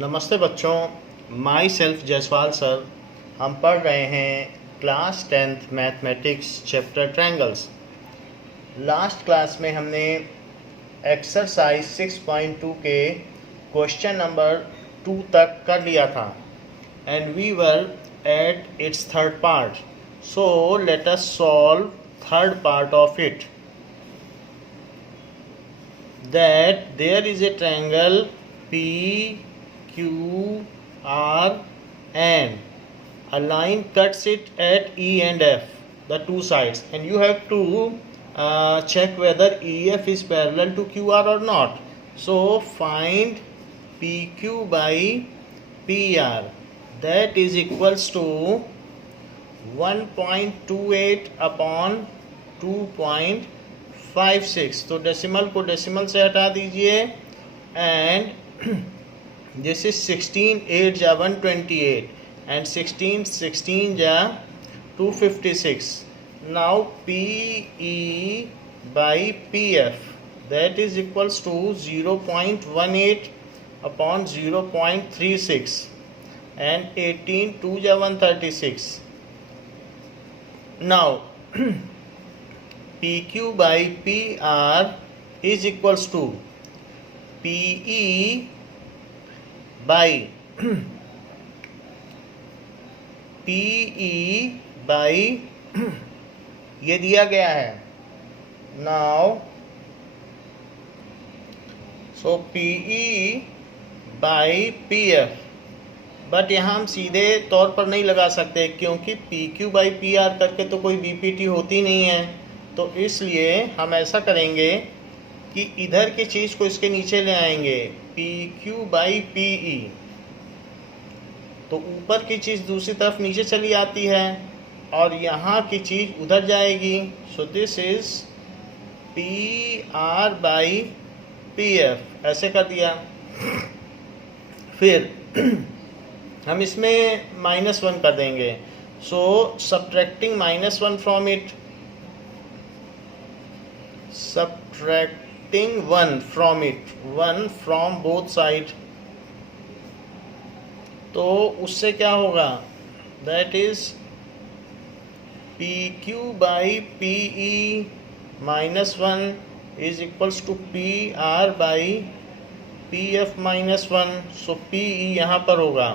नमस्ते बच्चों, my self Jaiswal sir. हम पढ़ रहे हैं class 10th mathematics chapter triangles. Last class में हमने एक्सरसाइज 6.2 के क्वेश्चन नंबर 2 तक कर लिया था and we were at its third part. So let us solve third part of it. That there is a triangle P, Q, R and a line cuts it at E and F, the two sides, and you have to check whether EF is parallel to QR or not. So find PQ by PR. That is equals to 1.28 upon 2.56. तो decimal को decimal से हटा दीजिए and this is 16 8 जा 128 and 16 जा 256. Now PE by PF that is equals to 0.18 upon 0.36 and 18 2 जा 136. Now PQ by PR is equals to PE by PE by ये दिया गया है. Now so PE by PF, but यहाँ हम सीधे तौर पर नहीं लगा सकते क्योंकि PQ by PR करके तो कोई BPT होती नहीं है. तो इसलिए हम ऐसा करेंगे कि इधर की चीज़ को इसके नीचे ले आएंगे, PQ बाई PE. तो ऊपर की चीज़ दूसरी तरफ नीचे चली आती है और यहाँ की चीज़ उधर जाएगी. So this is PR by PF. ऐसे कर दिया. फिर हम इसमें -1 कर देंगे. So subtracting -1 from it, subtracting 1 from it, 1 from both side. तो उससे क्या होगा? That is PQ by PE -1 is equals to PR by PF -1. so PE यहाँ पर होगा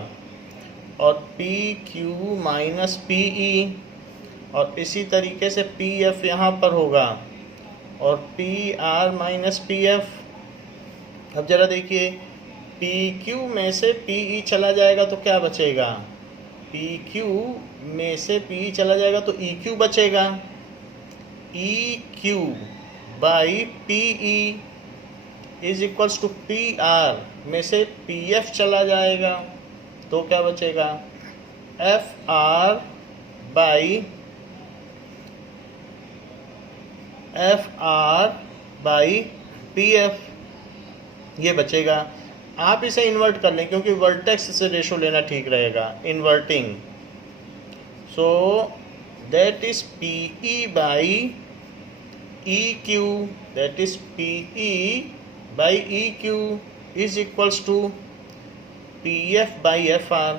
और PQ माइनस PE, और इसी तरीके से PF यहाँ पर होगा और PR माइनस PF. अब ज़रा देखिए, PQ में से PE चला जाएगा तो क्या बचेगा? PQ में से PE चला जाएगा तो EQ बचेगा. EQ by PE is equals to PR में से PF चला जाएगा तो क्या बचेगा? FR बाई PF ये बचेगा. आप इसे इन्वर्ट कर लें क्योंकि वर्टेक्स से रेशो लेना ठीक रहेगा. Inverting, so that is PE by EQ, that is PE by EQ is equals to PF by FR.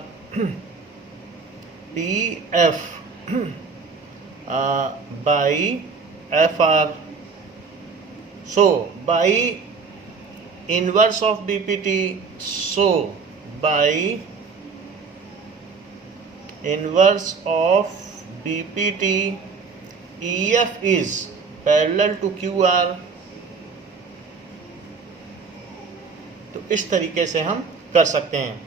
PF by FR. So by inverse of BPT, so by inverse of BPT, EF is parallel to QR. तो इस तरीके से हम कर सकते हैं.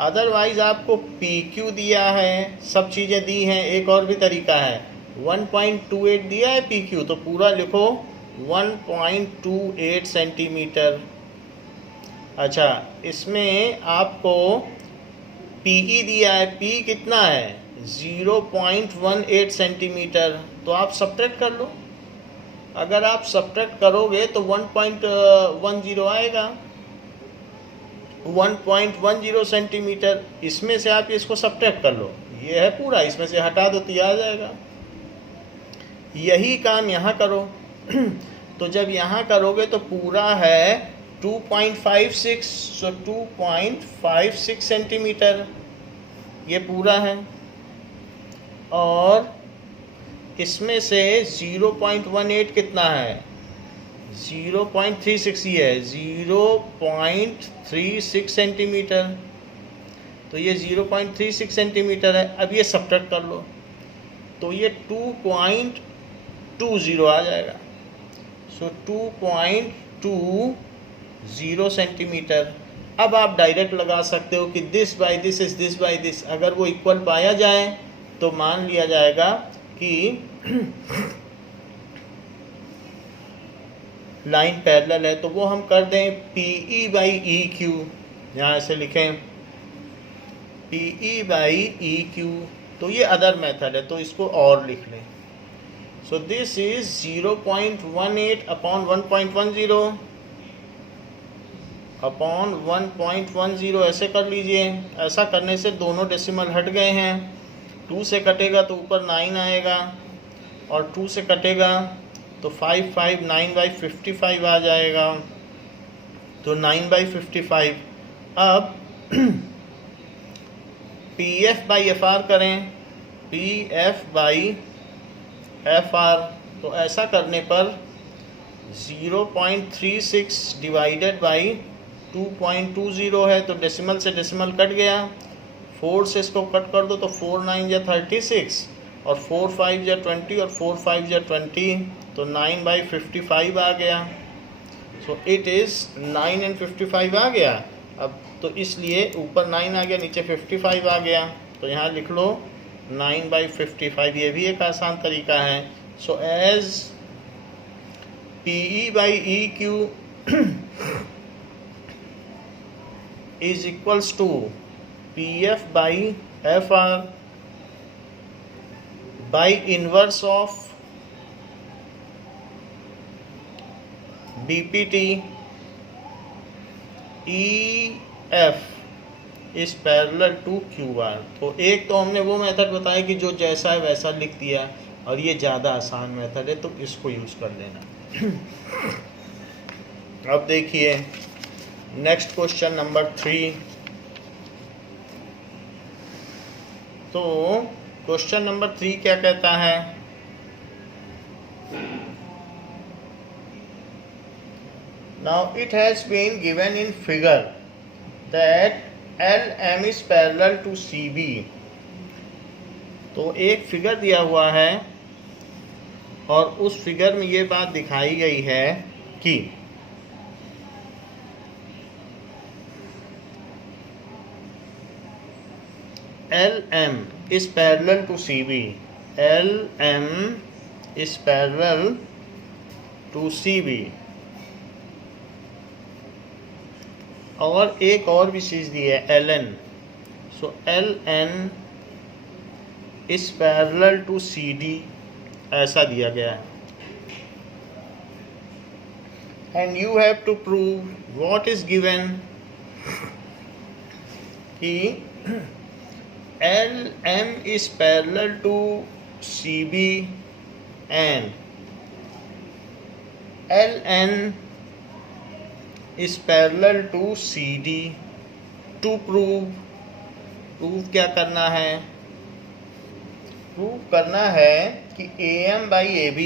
Otherwise आपको PQ दिया है, सब चीज़ें दी हैं. एक और भी तरीका है, 1.28 दिया है PQ तो पूरा लिखो 1.28 सेंटीमीटर. अच्छा, इसमें आपको PE दिया है, P कितना है? 0.18 सेंटीमीटर. तो आप सब्ट्रैक्ट कर लो. अगर आप सब्ट्रैक्ट करोगे तो 1.10 आएगा. 1.10 सेंटीमीटर. इसमें से आप इसको सब्ट्रैक्ट कर लो, ये है पूरा, इसमें से हटा दो तो ये आ जाएगा. यही काम यहाँ करो. तो जब यहाँ करोगे तो पूरा है 2.56, सो 2.56 सेंटीमीटर ये पूरा है, और इसमें से 0.18 कितना है, 0.36 ही है, 0.36 सेंटीमीटर। तो ये 0.36 सेंटीमीटर है। अब ये सब्ट्रैक्ट कर लो तो ये 2.20 आ जाएगा। सो 2.20 सेंटीमीटर। अब आप डायरेक्ट लगा सकते हो कि this by this is this by this. अगर वो इक्वल पाया जाए तो मान लिया जाएगा कि लाइन पैरेलल है। तो वो हम कर दें PE बाई EQ, यहाँ ऐसे लिखें PE बाई EQ। तो ये अदर मेथड है, तो इसको और लिख लें। So this is 0.18 upon 1.10 upon 1.10 ऐसे कर लीजिए। ऐसा करने से दोनों डेसिमल हट गए हैं। 2 से कटेगा तो ऊपर 9 आएगा, और 2 से कटेगा तो 5 9/55 आ जाएगा। तो 9/55। अब PF बाई FR करें, PF बाई FR। तो ऐसा करने पर 0.36 डिवाइडेड बाई 2.20 है, तो डेसिमल से डेसिमल कट गया। 4 से इसको कट कर दो तो 4 9 या 36, और 4 5 या 20, और 4 5 या 20, तो 9/55 आ गया। सो इट इज़ 9 and 55 आ गया। अब तो इसलिए ऊपर 9 आ गया, नीचे 55 आ गया। तो यहाँ लिख लो 9/55। ये भी एक आसान तरीका है। So as PE by EQ is equals to PF by FR by inverse of BPT, EF is parallel to QR। तो एक तो हमने वो मेथड बताया कि जो जैसा है वैसा लिख दिया, और ये ज़्यादा आसान मेथड है, तो इसको यूज़ कर लेना। अब देखिए नेक्स्ट क्वेश्चन नंबर 3। तो क्वेश्चन नंबर 3 क्या कहता है, now it has been given in figure that LM is parallel to CB। तो एक फिगर दिया हुआ है, और उस फिगर में ये बात दिखाई गई है कि LM is parallel to CB, LM is parallel to CB। और एक और भी चीज़ दी है LN। So LN is parallel to CD, ऐसा दिया गया है। And you have to prove what is given कि LM is parallel to CB and LN is parallel to CD। to prove क्या करना है, प्रूव करना है कि AM by AB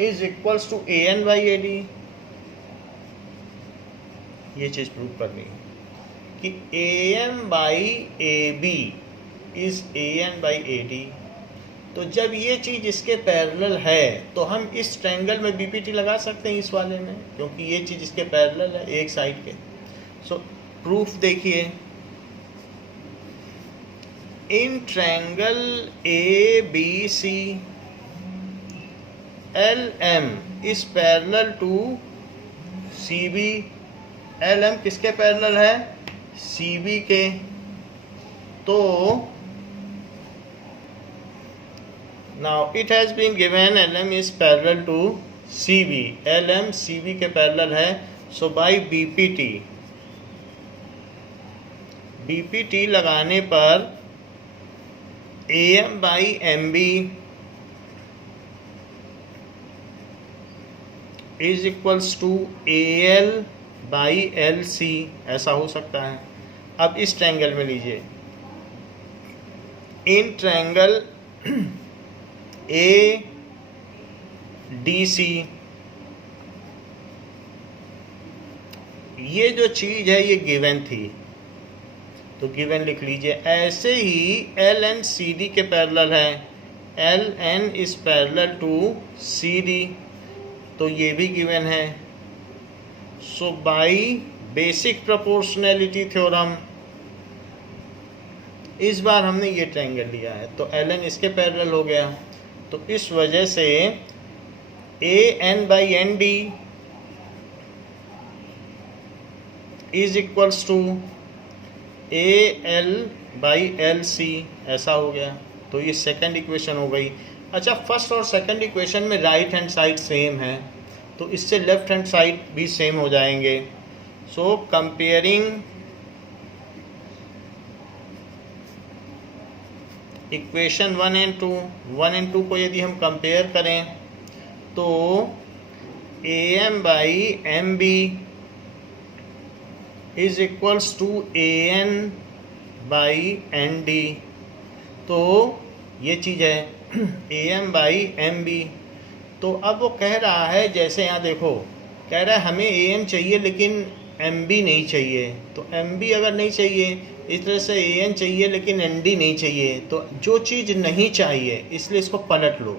is equals to AN by AD। ये चीज़ prove करनी है कि AM by AB is AN by AD। तो जब ये चीज़ इसके पैरेलल है तो हम इस ट्रायंगल में BPT लगा सकते हैं इस वाले में, क्योंकि ये चीज़ इसके पैरेलल है एक साइड के। सो प्रूफ देखिए, in triangle ABC LM is parallel to CB। LM किसके पैरेलल है, CB के। तो now it has been given LM is parallel to CB, LM CB के पैरेलल है। so by BPT लगाने पर AM by MB is equals to AL/LC, ऐसा हो सकता है। अब इस ट्रायंगल में लीजिए, इन ट्रायंगल ADC, ये जो चीज है ये गिवन थी, तो गिवन लिख लीजिए। ऐसे ही LN CD के पैरेलल है, LN is parallel to CD, तो ये भी गिवन है। So by basic proportionality theorem इस बार हमने ये ट्रायंगल लिया है, तो LN इसके पैरेलल हो गया, तो इस वजह से AN/ND is equals to AL/LC, ऐसा हो गया। तो ये सेकंड इक्वेशन हो गई। अच्छा, फर्स्ट और सेकंड इक्वेशन में राइट हैंड साइड सेम है, तो इससे लेफ्ट हैंड साइड भी सेम हो जाएंगे। सो कंपेयरिंग इक्वेशन 1 एंड 2 को यदि हम कंपेयर करें तो AM/MB is equals to AN/ND, तो ये चीज़ है AM/MB। तो अब वो कह रहा है, जैसे यहाँ देखो, कह रहा है हमें AM चाहिए लेकिन MB नहीं चाहिए, तो MB अगर नहीं चाहिए, इस तरह से AN चाहिए लेकिन ND नहीं चाहिए, तो जो चीज़ नहीं चाहिए इसलिए इसको पलट लो।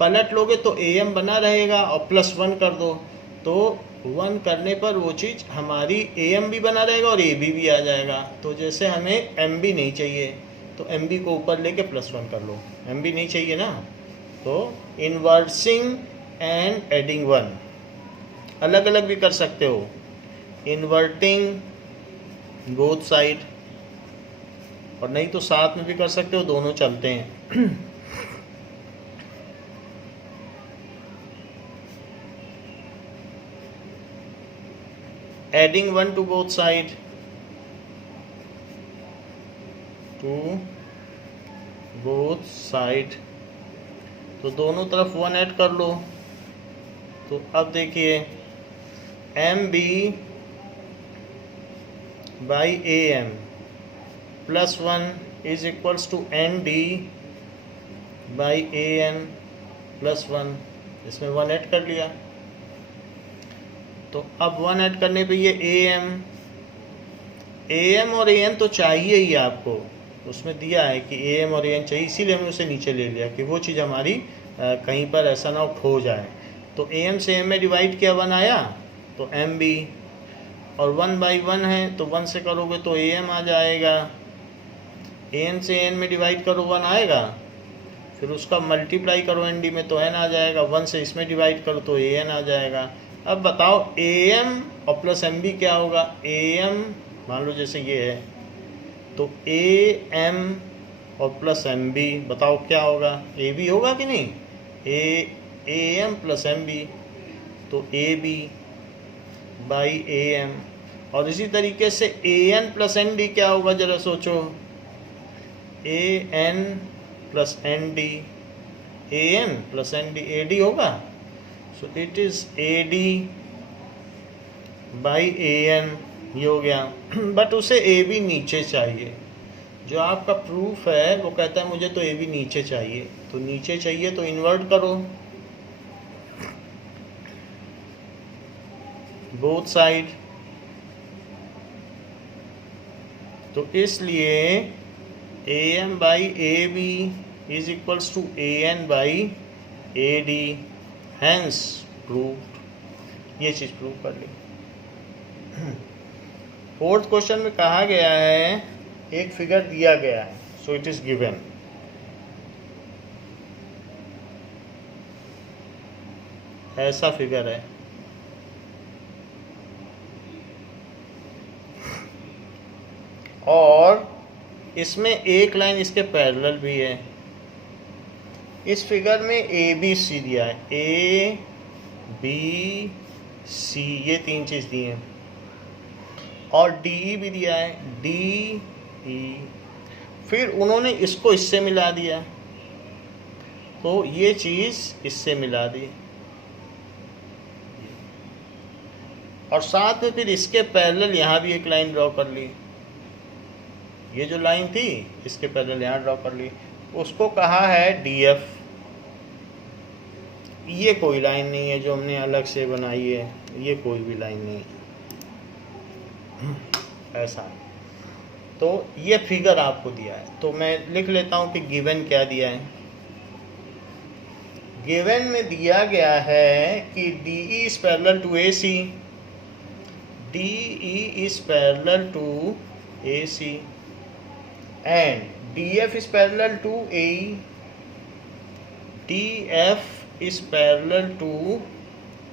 पलट लोगे तो AM बना रहेगा और +1 कर दो, तो 1 करने पर वो चीज़ हमारी AM भी बना रहेगा और AB भी आ जाएगा। तो जैसे हमें MB नहीं चाहिए तो MB को ऊपर लेके +1 कर लो, MB नहीं चाहिए ना, तो इन्वर्सिंग एंड एडिंग 1 अलग अलग भी कर सकते हो, इन्वर्टिंग बोथ साइड, और नहीं तो साथ में भी कर सकते हो, दोनों चलते हैं। एडिंग 1 टू बोथ साइड, तो दोनों तरफ 1 ऐड कर लो। तो अब देखिए MB/AM +1 is equals to ND/AN +1, इसमें 1 ऐड कर लिया। तो अब 1 ऐड करने पे ये AM और AN तो चाहिए ही आपको, उसमें दिया है कि AM और AN चाहिए, इसीलिए हमने उसे नीचे ले लिया कि वो चीज़ हमारी कहीं पर ऐसा ना खो जाए। तो AM से AM में डिवाइड किया 1 आया, तो MB, और 1/1 है तो 1 से करोगे तो AM आ जाएगा, AN से AN में डिवाइड करो 1 आएगा, फिर उसका मल्टीप्लाई करो ND में तो N आ जाएगा, 1 से इसमें डिवाइड करो तो AN आ जाएगा। अब बताओ AM और प्लस MB क्या होगा। AM मान लो जैसे ये है, तो AM और प्लस MB, बताओ क्या होगा, AB होगा कि नहीं, AM + MB, तो AB/AM। और इसी तरीके से AN + ND क्या होगा, जरा सोचो, AN + ND, AN + ND, AD होगा, सो इट इज AD/AN, ये हो गया। बट उसे AB नीचे चाहिए, जो आपका प्रूफ है वो कहता है मुझे तो AB नीचे चाहिए, तो नीचे चाहिए तो इन्वर्ट करो बोथ साइड, तो इसलिए AM/AB is equals to AN/AD, hence proved. ये चीज़ प्रूव कर ली। फोर्थ क्वेश्चन में कहा गया है, एक फिगर दिया गया है, सो इट इज गिवन, ऐसा फिगर है, और इसमें एक लाइन इसके पैरेलल भी है। इस फिगर में ABC दिया है, ABC, ये 3 चीज़ दी हैं, और DE भी दिया है, DE, फिर उन्होंने इसको इससे मिला दिया, तो ये चीज़ इससे मिला दी, और साथ में फिर इसके पैरेलल यहाँ भी एक लाइन ड्रॉ कर ली। ये जो लाइन थी इसके पैरेलल यहाँ ड्रॉ कर ली, उसको कहा है DF। ये कोई लाइन नहीं है जो हमने अलग से बनाई है, ये कोई भी लाइन नहीं है ऐसा। तो ये फिगर आपको दिया है, तो मैं लिख लेता हूँ कि गिवन क्या दिया है। गिवन में दिया गया है कि DE is parallel to AC, DE is parallel to AC and DF is parallel to AE, DF is parallel to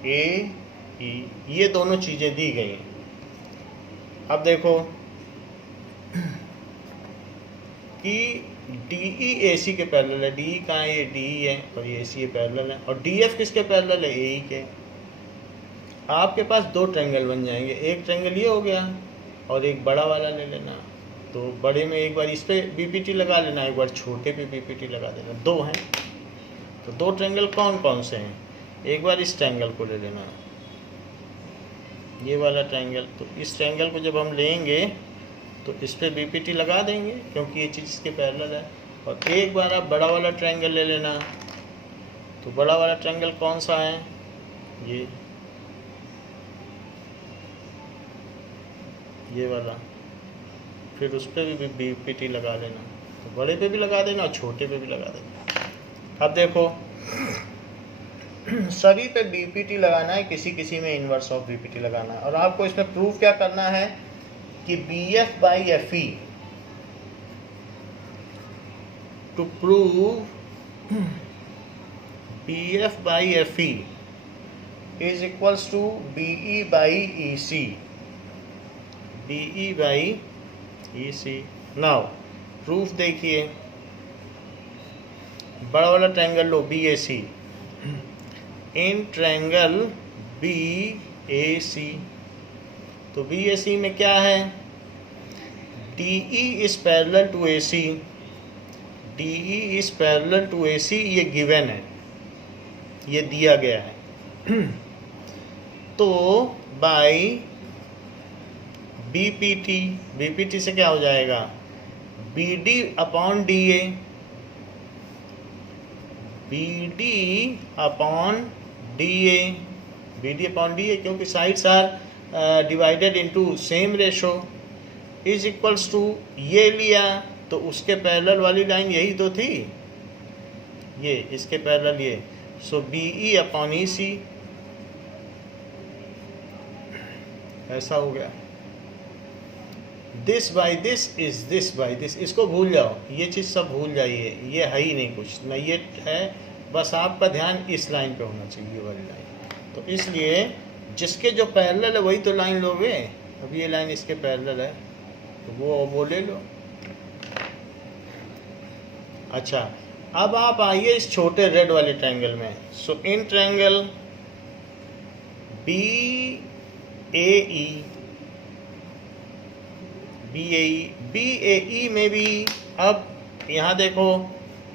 AE। ये दोनों चीजें दी गई हैं। अब देखो कि DE AC के पैरेलल है, DE कहाँ है, ये DE है और ये AC के पैरेलल है, और DF किसके पैरेलल है, AE के। आपके पास दो ट्रायंगल बन जाएंगे, एक ट्रायंगल ये हो गया और एक बड़ा वाला ले लेना। तो बड़े में एक बार इस पे BPT लगा लेना, एक बार छोटे पे BPT लगा देना, दो हैं। तो दो ट्रायंगल कौन कौन से हैं, एक बार इस ट्रायंगल को ले लेना, ये वाला ट्रायंगल। तो इस ट्रायंगल को जब हम लेंगे तो इस पे BPT लगा देंगे क्योंकि ये चीज़ इसके पैरेलल है। और एक बार आप बड़ा वाला ट्रायंगल ले लेना। तो बड़ा वाला ट्रायंगल कौन सा है, ये वाला। फिर उस पर भी BPT लगा लेना, तो बड़े पे भी लगा देना और छोटे पे भी लगा देना। अब देखो सभी पे BPT लगाना है, किसी किसी में इनवर्स ऑफ BPT लगाना है। और आपको इसमें प्रूफ क्या करना है कि BF by FE, to prove BF by FE is equals to BE by EC, BE by EC। Now proof देखिए, बड़ा वाला ट्रायंगल लो BAC, इन ट्रायंगल BAC, तो BAC में क्या है, DE is parallel to AC, DE is parallel to AC, ये given है, ये दिया गया है। तो बाई BPT से क्या हो जाएगा, BD upon DA, BD upon DA, क्योंकि sides are divided into same ratio, is equals to ये लिया तो उसके पैरेलल वाली लाइन यही तो थी, ये इसके पैरेलल ये, सो BE अपॉन EC, ऐसा हो गया। This by this is this by this, इसको भूल जाओ, ये चीज़ सब भूल जाइए, ये है ही नहीं कुछ ना, ये है बस आपका ध्यान इस लाइन पे होना चाहिए, ये वाली लाइन। तो इसलिए जिसके जो पैरेलल है वही तो लाइन लोगे। अब ये लाइन इसके पैरेलल है तो वो ले लो। अच्छा, अब आप आइए इस छोटे रेड वाले ट्रायंगल में। सो इन ट्रायंगल BAE में भी, अब यहाँ देखो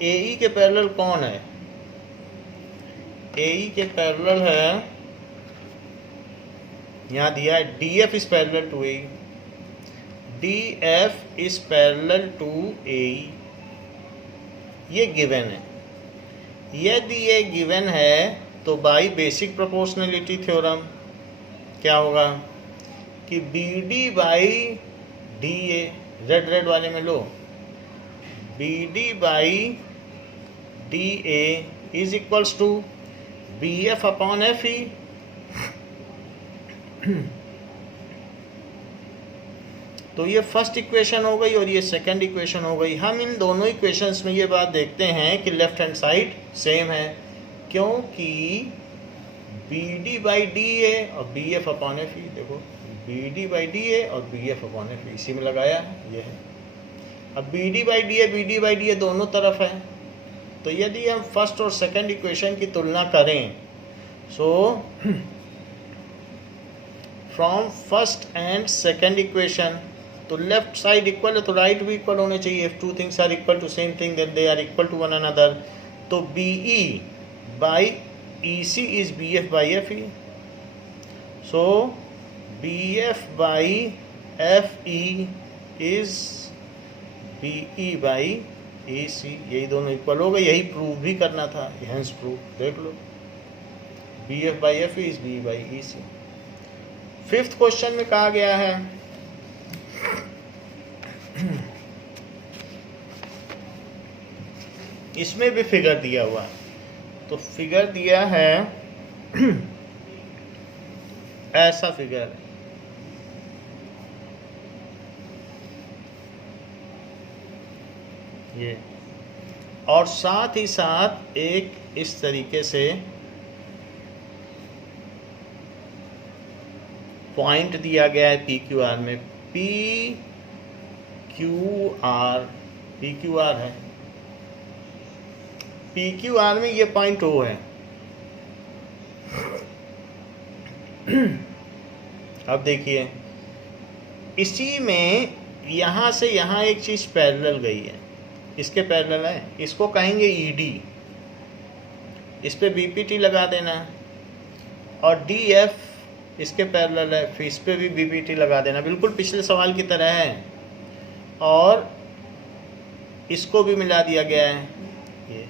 AE के पैरेलल कौन है, AE के पैरेलल है, यहाँ दिया है DF is parallel to AE, DF is parallel to AE, ये गिवन है। यदि ये गिवन है तो बाई बेसिक प्रोपोर्शनलिटी थ्योरम क्या होगा कि BD बाई DA, रेड वाले में लो, BD by DA is equals to BF upon FE। तो ये फर्स्ट इक्वेशन हो गई और ये सेकंड इक्वेशन हो गई। हम इन दोनों इक्वेशंस में ये बात देखते हैं कि लेफ्ट हैंड साइड सेम है, क्योंकि BD बाई DA और BF अपॉन FE, देखो BD बाई DA और BF अपॉन FE इसी में लगाया है, ये है। अब BD बाई DA दोनों तरफ है, तो यदि हम फर्स्ट और सेकंड इक्वेशन की तुलना करें, so from first and second equation, तो लेफ्ट साइड इक्वल है तो राइट भी इक्वल होने चाहिए। If two things are equal to same thing then they are equal to one another. तो BE by EC is BF by FE। So BF by FE is BE by AC, यही दोनों equal हो गए। यही prove भी करना था, hence proof देख लो, BF by FE is BE by EC। Fifth question में कहा गया है इसमें भी फिगर दिया हुआ है, तो फिगर दिया है ऐसा फिगर है, ये, और साथ ही साथ एक इस तरीके से पॉइंट दिया गया है PQR में, PQR है, PQR में ये पॉइंट O है। अब देखिए, इसी में यहाँ से यहाँ एक चीज़ पैरेलल गई है, इसके पैरेलल है, इसको कहेंगे ED, इस पे BPT लगा देना, और DF इसके पैरेलल है, फिर इस पे भी BPT लगा देना, बिल्कुल पिछले सवाल की तरह है, और इसको भी मिला दिया गया है ये।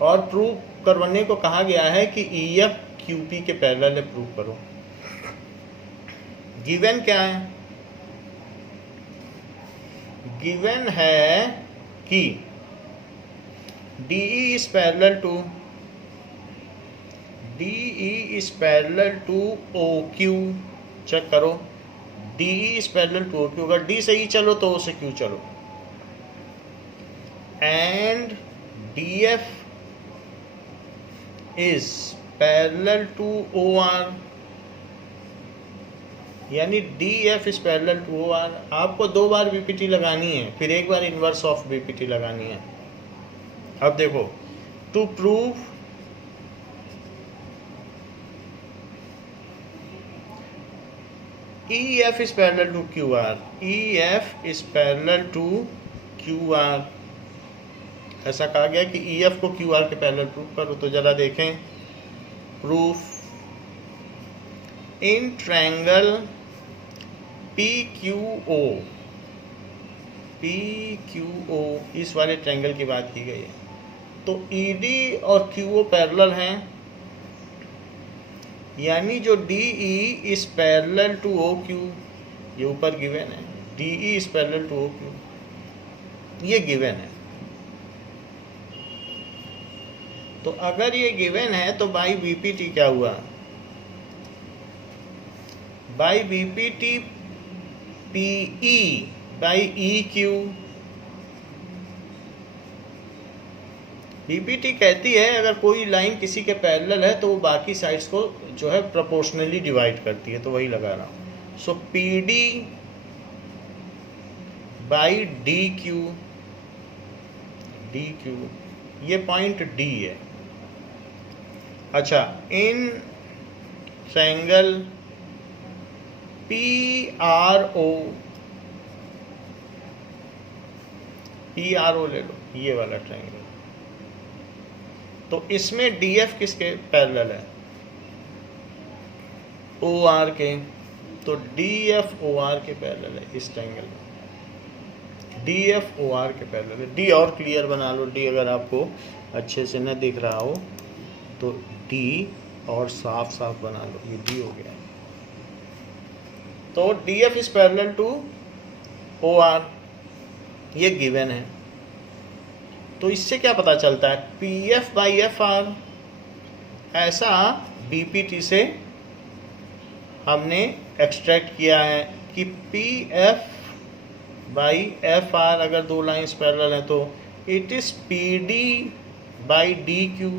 और प्रूव करवाने को कहा गया है कि EF QP के पैरेलल है, प्रूव करो। गिवन क्या है? गिवन है कि DE is parallel to OQ, check करो, DE is parallel to OQ, अगर D से E चलो तो O से Q चलो, and DF is parallel to OR, यानी DF is parallel to OR। आपको 2 बार BPT लगानी है, फिर एक बार इनवर्स ऑफ BPT लगानी है। अब देखो, to prove EF is parallel to QR, EF is parallel to QR, ऐसा कहा गया कि EF को QR के पैरेलल प्रूव करो। तो जरा देखें, प्रूफ इन ट्रायंगल PQO, इस वाले ट्रायंगल की बात की गई है, तो ED और QO पैरेलल हैं, यानी जो DE is parallel to OQ, ये ऊपर गिवन है, DE is parallel to OQ, ये गिवन है। तो अगर ये गिवन है तो बाई BPT क्या हुआ? By BPT PE by EQ। BPT कहती है अगर कोई लाइन किसी के पैरेलल है तो वो बाकी साइड्स को जो है प्रोपोर्शनली डिवाइड करती है, तो वही लगा रहा हूँ। सो PD बाई DQ, ये पॉइंट D है। अच्छा, इन ट्रायंगल PRO ले लो, ये वाला ट्रायंगल, तो इसमें DF किसके पैरेलल है? OR के, तो DF OR के पैरेलल है इस ट्रायंगल में, DF OR के पैरेलल है। D और क्लियर बना लो, D अगर आपको अच्छे से न दिख रहा हो तो D और साफ साफ बना लो, ये D हो गया। तो DF is parallel to OR, ये गिवन है। तो इससे क्या पता चलता है? PF बाई FR, ऐसा BPT से हमने एक्सट्रैक्ट किया है कि PF बाई FR अगर 2 लाइन्स पैरेलल हैं तो it is PD by DQ।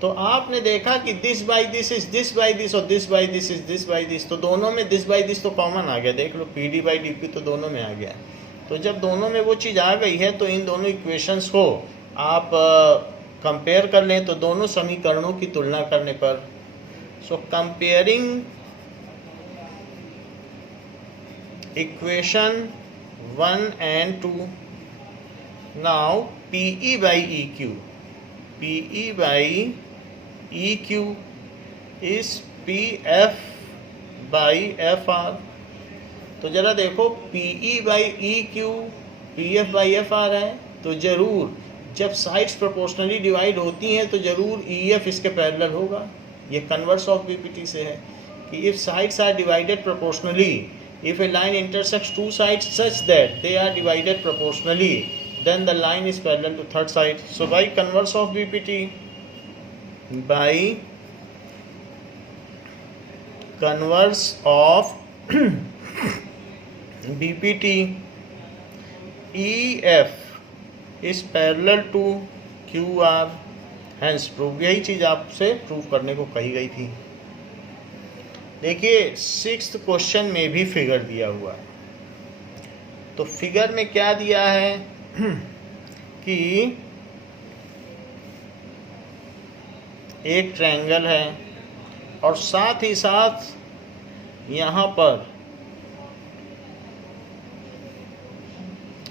तो आपने देखा कि this by this is this by this और this by this is this by this, तो दोनों में दिस बाई दिस तो कॉमन आ गया, देख लो PD बाई DQ तो दोनों में आ गया। तो जब दोनों में वो चीज़ आ गई है तो इन दोनों इक्वेशंस को आप कंपेयर कर लें, तो दोनों समीकरणों की तुलना करने पर, सो comparing equation 1 and 2, now PE by EQ, P E by E Q is P F by F R. तो ज़रा देखो, P E by E Q P F by F R है, तो ज़रूर जब साइड्स प्रोपोर्शनली डिवाइड होती हैं तो ज़रूर ई एफ इसके पैरेलल होगा। ये कन्वर्स ऑफ बीपीटी से है कि if sides are divided proportionally, if a line intersects two sides such that they are divided proportionally, then the line is parallel to third side. So by converse of BPT, by converse of BPT, EF is parallel to QR. Hence proof। यही चीज़ आपसे prove करने को कही गई थी। देखिए 6th question में भी फिगर दिया हुआ है। तो फिगर में क्या दिया है कि एक ट्रायंगल है और साथ ही साथ यहाँ पर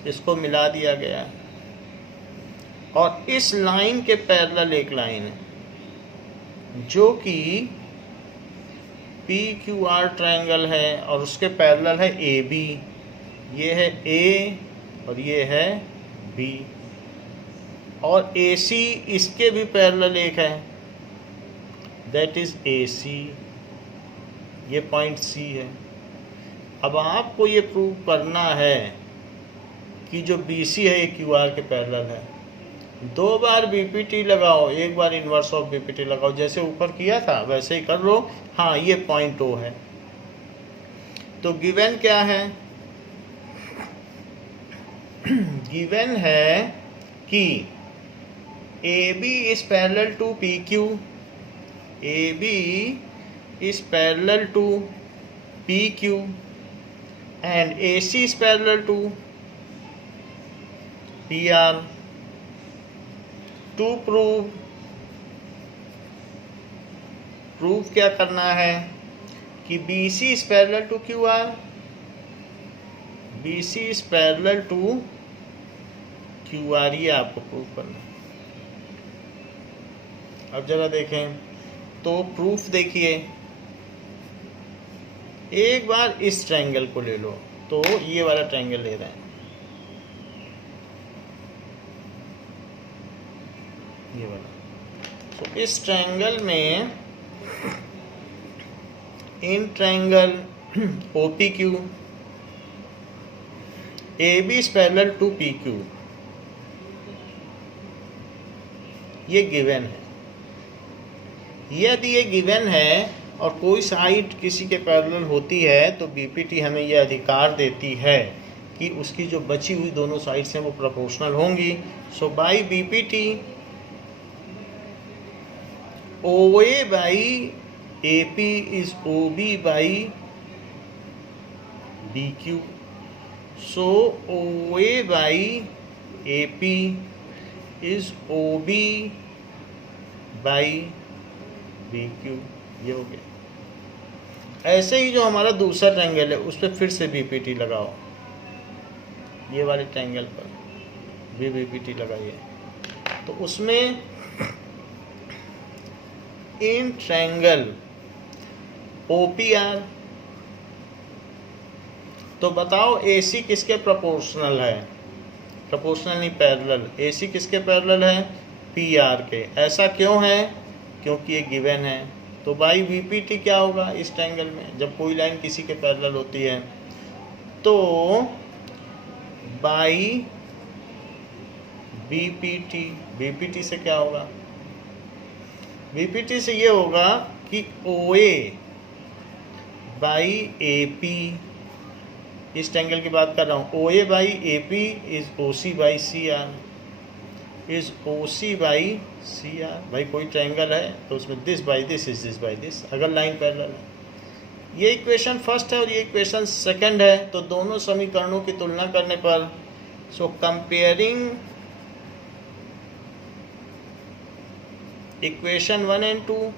इसको मिला दिया गया है और इस लाइन के पैरेलल एक लाइन है जो कि पी क्यू आर ट्रायंगल है और उसके पैरेलल है ए बी। ये है ए और ये है बी, और ए सी इसके भी पैरेलल एक है, दैट इज ए सी। ये पॉइंट सी है। अब आपको ये प्रूव करना है कि जो बी सी है ये क्यू आर के पैरेलल है। 2 बार बीपीटी लगाओ, एक बार इन्वर्स ऑफ बीपीटी लगाओ, जैसे ऊपर किया था वैसे ही कर लो। हाँ, ये पॉइंट ओ है। तो गिवन क्या है? गिवन है कि A B is parallel to P Q, A B is parallel to P Q and A C is parallel to P R. To prove क्या करना है कि B C is parallel to Q R, B C is parallel to Q R, ये आपको prove करना है। अब जरा देखें तो प्रूफ देखिए, एक बार इस ट्रायंगल को ले लो, तो ये वाला ट्रायंगल ले रहे हैं, ये वाला। तो इस ट्रायंगल में in triangle O P Q A B is parallel to P Q, ये गिवन है। यदि ये गिवन है और कोई साइड किसी के पैरेलल होती है तो बीपीटी हमें ये अधिकार देती है कि उसकी जो बची हुई दोनों साइड्स हैं वो प्रोपोर्शनल होंगी। So by BPT OA by AP is OB by BQ. So OA by AP is OB by BQ। ये हो गया। ऐसे ही जो हमारा दूसरा ट्रायंगल है उस पर फिर से बीपीटी लगाओ, ये वाले ट्रायंगल पर भी बीपीटी लगाइए। तो उसमें इन ट्रायंगल OPR, तो बताओ AC किसके प्रोपोर्शनल है? प्रोपोर्शनल नहीं, पैरेलल। AC किसके पैरेलल है? PR के। ऐसा क्यों है? क्योंकि ये गिवन है। तो बाई बीपीटी क्या होगा इस ट्रायंगल में? जब कोई लाइन किसी के पैरेलल होती है तो बाई बीपीटी, बीपीटी से क्या होगा? बीपीटी से ये होगा कि OA बाई AP, इस ट्रायंगल की बात कर रहा हूँ, OA by AP is OC by CR, is OC by CR। भाई कोई ट्रायंगल है तो उसमें this by this is this by this, अगर लाइन पैरेलल है। ये इक्वेशन फर्स्ट है और ये इक्वेशन सेकंड है। तो दोनों समीकरणों की तुलना करने पर, सो कंपेयरिंग इक्वेशन 1 एंड 2,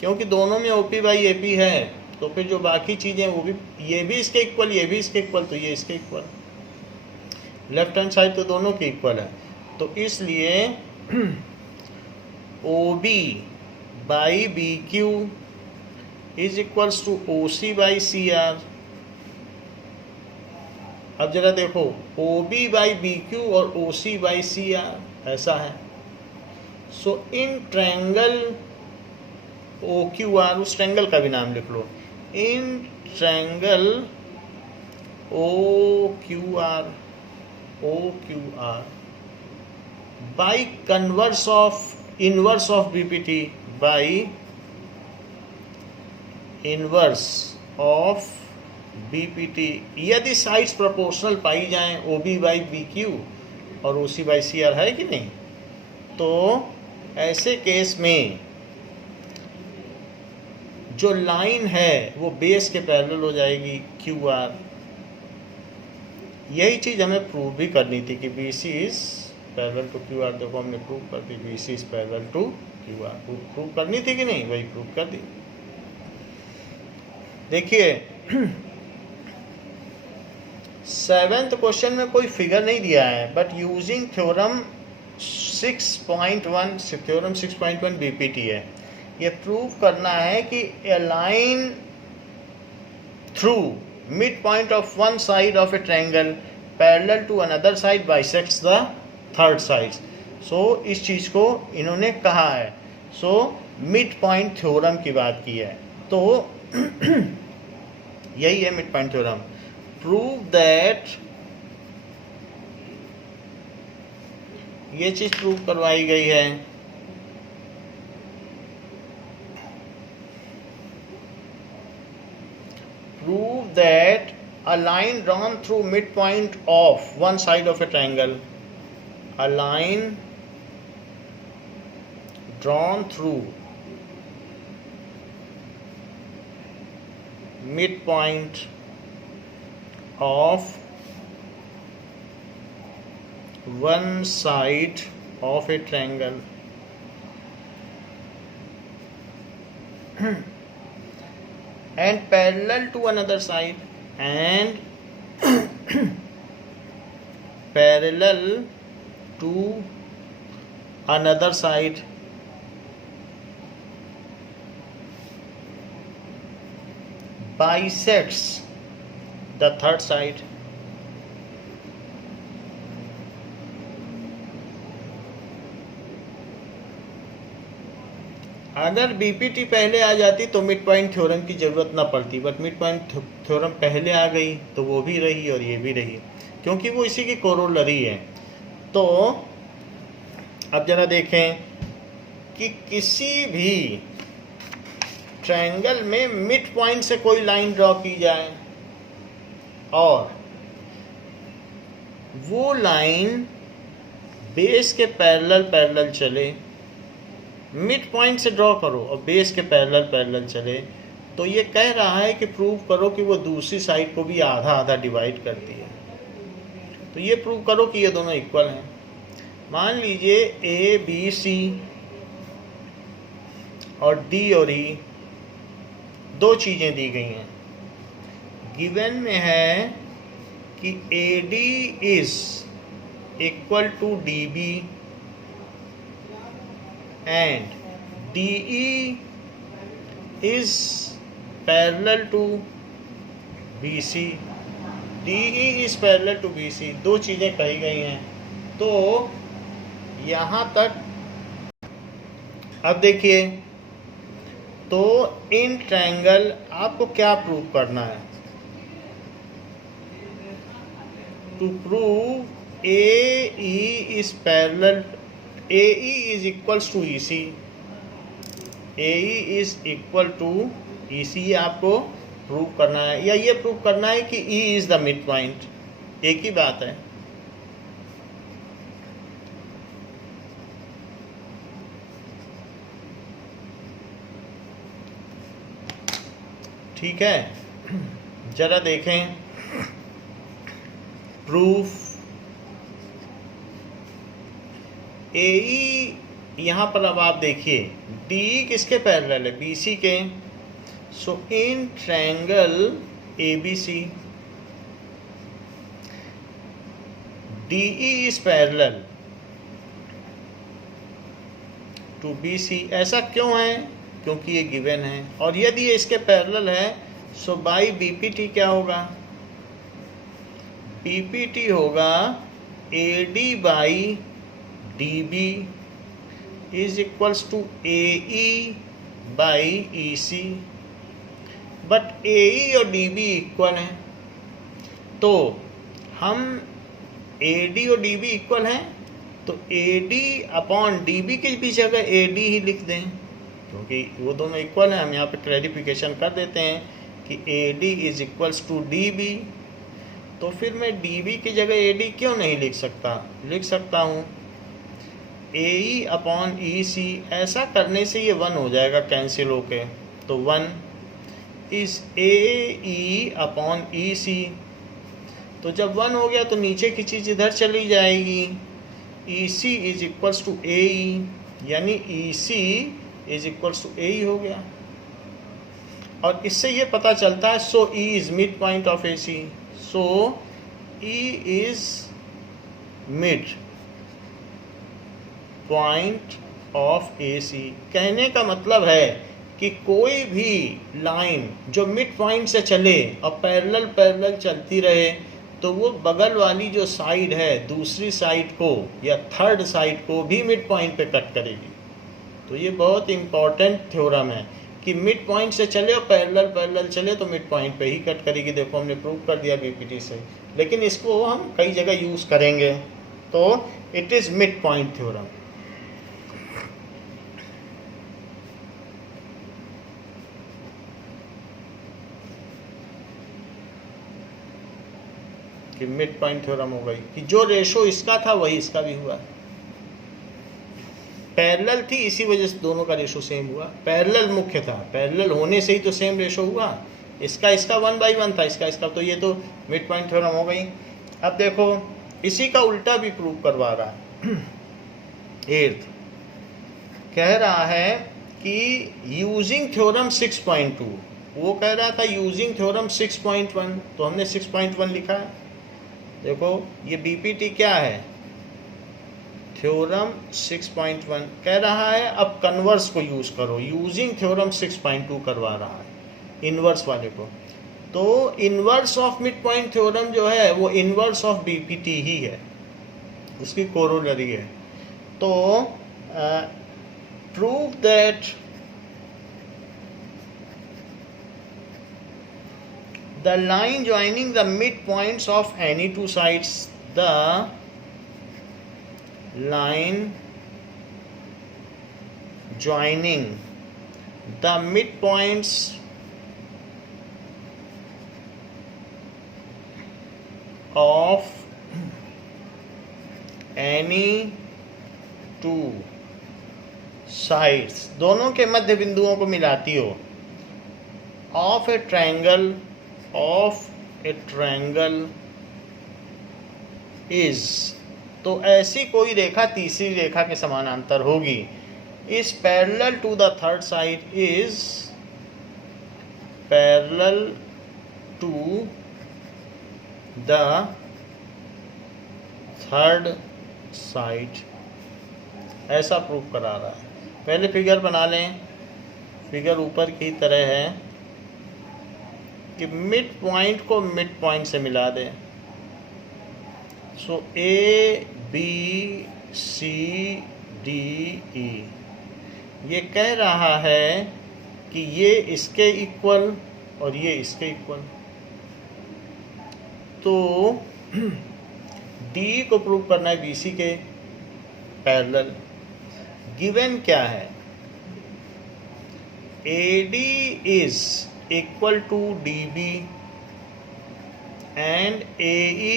क्योंकि दोनों में OP बाई AP है तो फिर जो बाकी चीज़ें वो भी, ये भी इसके इक्वल, ये भी इसके इक्वल, तो ये इसके इक्वल, लेफ्ट हैंड साइड तो दोनों के इक्वल है। तो इसलिए O B by B Q is equals to O C by C R. अब जरा देखो, O B by B Q और O C by C R ऐसा है। So in triangle O Q R, उस ट्रायंगल का भी नाम लिख लो, in triangle O Q R by converse of inverse of BPT, by inverse of BPT, यदि साइड्स प्रोपोर्शनल पाई जाएं O B by B Q और O C by C are, है कि नहीं, तो ऐसे केस में जो लाइन है वो बेस के पैरेलल हो जाएगी क्यू आर। यही चीज़ हमें प्रूव भी करनी थी कि B C is parallel to Q R. देखो हमने प्रूव कर दी, B C is parallel to Q R. Prove करनी थी कि नहीं, वही प्रूव कर दी। देखिए 7th क्वेश्चन में कोई फिगर नहीं दिया है, बट यूजिंग थ्योरम 6.1 बीपीटी है। ये प्रूव करना है कि a line through mid point of one side of a triangle parallel to another side bisects the third side. So इस चीज़ को इन्होंने कहा है। सो मिड पॉइंट थ्योरम की बात की है, तो यही है mid point theorem. Prove that, ये चीज प्रूव करवाई गई है। Prove that a line drawn through midpoint of one side of a triangle, a line drawn through midpoint of one side of a triangle and parallel to another side and parallel to another side bisects the third side। अगर BPT पहले आ जाती तो mid point theorem की ज़रूरत ना पड़ती, but mid point theorem पहले आ गई तो वो भी रही और ये भी रही, क्योंकि वो इसी की कोरोलरी है। तो अब जरा देखें कि किसी भी ट्रायंगल में मिड पॉइंट से कोई लाइन ड्रॉ की जाए और वो लाइन बेस के पैरेलल चले, मिड पॉइंट से ड्रॉ करो और बेस के पैरेलल चले, तो ये कह रहा है कि प्रूव करो कि वो दूसरी साइड को भी आधा आधा डिवाइड करती है। तो ये प्रूव करो कि ये दोनों इक्वल हैं। मान लीजिए ए बी सी और डी और ई दो चीज़ें दी गई हैं। गिवन में है कि A D is equal to D B and DE is parallel to BC, DE is parallel to BC, दो चीज़ें कही गई हैं। तो यहाँ तक अब देखिए, तो इन ट्रायंगल आपको क्या प्रूव करना है? To prove AE is parallel, AE is equals to EC, AE is equal to EC, ये आपको प्रूव करना है, या ये प्रूव करना है कि E is the mid point, एक ही बात है। ठीक है, जरा देखें प्रूफ। AE यहाँ पर अब आप देखिए DE किसके पैरेलल है? BC के। So in triangle ABC DE is parallel to BC। ऐसा क्यों है? क्योंकि ये गिवन है, और यदि ये इसके पैरेलल है सो बाई BPT क्या होगा? BPT होगा AD by DB is equals to AE by EC। But AE और DB इक्वल हैं, तो हम AD और DB इक्वल हैं तो AD अपॉन DB के पीछे अगर AD ही लिख दें, क्योंकि वो दोनों इक्वल हैं, हम यहाँ पे क्लैरिफिकेशन कर देते हैं कि AD is equals to DB। तो फिर मैं DB की जगह AD क्यों नहीं लिख सकता? लिख सकता हूँ AE अपॉन EC। ऐसा करने से ये 1 हो जाएगा कैंसिल होके, तो 1 इज AE अपॉन EC। तो जब 1 हो गया तो नीचे की चीज़ इधर चली जाएगी, EC is equals to AE, यानी EC is equals to AE हो गया। और इससे ये पता चलता है so E is mid point of AC, so E is mid point of AC। कहने का मतलब है कि कोई भी लाइन जो मिड पॉइंट से चले और पैरेलल चलती रहे तो वो बगल वाली जो साइड है दूसरी साइड को या थर्ड साइड को भी मिड पॉइंट पे कट करेगी। तो ये बहुत इम्पॉर्टेंट थ्योरम है कि मिड पॉइंट से चले और पैरेलल चले तो मिड पॉइंट पे ही कट करेगी। देखो हमने प्रूव कर दिया BPT से, लेकिन इसको हम कई जगह यूज़ करेंगे, तो it is mid point theorem. कि मिड पॉइंट थ्योरम हो गई कि जो रेशो इसका था वही इसका भी हुआ। पैरेलल थी इसी वजह से दोनों का रेशो सेम हुआ। पैरेलल मुख्य था, पैरेलल होने से ही तो सेम रेशो हुआ। इसका 1/1 था, इसका, तो ये तो मिड पॉइंट थ्योरम हो गई। अब देखो इसी का उल्टा भी प्रूव करवा रहा है। 8th कह रहा है कि यूजिंग थ्योरम 6.2, वो कह रहा था यूजिंग थ्योरम 6.1, तो हमने 6.1 लिखा है। देखो ये BPT क्या है? थ्योरम 6.1 कह रहा है अब कन्वर्स को यूज़ करो। यूजिंग थ्योरम 6.2 करवा रहा है इन्वर्स वाले को। तो inverse of mid point theorem जो है वो इन्वर्स ऑफ BPT ही है, उसकी कोरोलरी है। तो prove that the line joining the midpoints of any two sides, the line joining the midpoints of any two sides, दोनों के मध्य बिंदुओं को मिलाती हो, of a triangle is, तो ऐसी कोई रेखा तीसरी रेखा के समानांतर होगी। Is parallel to the third side, is parallel to the third side, ऐसा प्रूव करा रहा है। पहले फिगर बना लें। फिगर ऊपर की तरह है कि मिड पॉइंट को मिड पॉइंट से मिला दें। सो ABCDE ये कह रहा है कि ये इसके इक्वल और ये इसके इक्वल। तो D को प्रूव करना है BC के पैरेलल। गिवन क्या है? AD is equal to DB and AE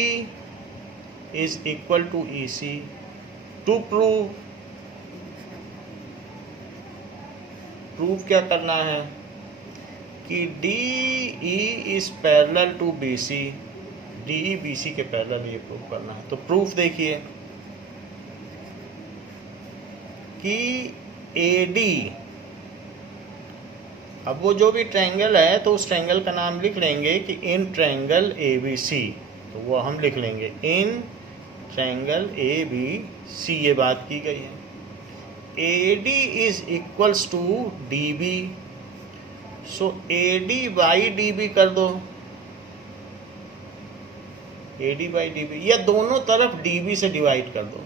is equal to EC. To prove क्या करना है कि DE is parallel to BC, DE BC के पैरेलल, ये प्रूव करना है। तो प्रूफ देखिए कि AD, अब वो जो भी ट्रायंगल है तो उस ट्रायंगल का नाम लिख लेंगे कि इन ट्रायंगल ABC, तो वो हम लिख लेंगे इन ट्रायंगल ABC, ये बात की गई है। AD is equals to DB, so AD by DB कर दो, AD बाई DB, या दोनों तरफ DB से डिवाइड कर दो।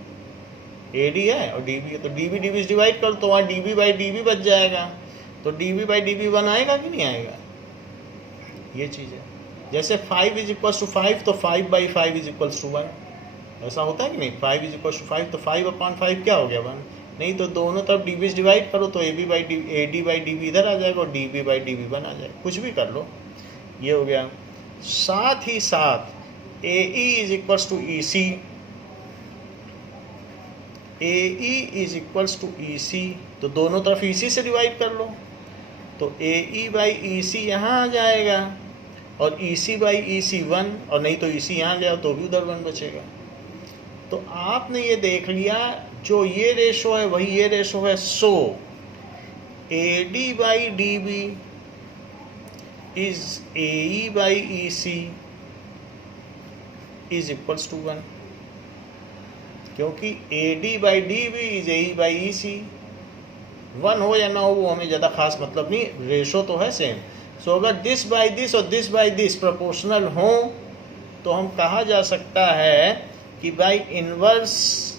AD है और DB है तो DB DB से डिवाइड कर, तो वहाँ DB बाई DB बच जाएगा, तो DB बाई DB 1 आएगा कि नहीं आएगा, ये चीज़ है। जैसे 5 इज इक्वल्स टू 5 तो 5 बाई 5 इज इक्वल्स टू 1, ऐसा होता है कि नहीं। 5 इज इक्वल्स टू 5 तो 5/5 क्या हो गया 1, नहीं तो दोनों तरफ DB से डिवाइड करो तो AD बाई DB इधर आ जाएगा और DB बाई DB 1 आ जाएगा, कुछ भी कर लो, ये हो गया। साथ ही साथ AE is equals to EC, AE is equals to EC, तो दोनों तरफ EC से डिवाइड कर लो, तो AE बाई EC यहाँ आ जाएगा और EC बाई EC 1, और नहीं तो EC यहाँ जाए तो भी उधर 1 बचेगा। तो आपने ये देख लिया, जो ये रेशो है वही ये रेशो है, so AD by DB is AE by EC is equals to 1, क्योंकि AD by DB is AE by EC, 1 हो या ना हो वो हमें ज़्यादा खास मतलब नहीं, रेशो तो है सेम। सो अगर दिस बाई दिस और दिस बाई दिस प्रोपोर्शनल हो तो हम कहा जा सकता है कि बाई इनवर्स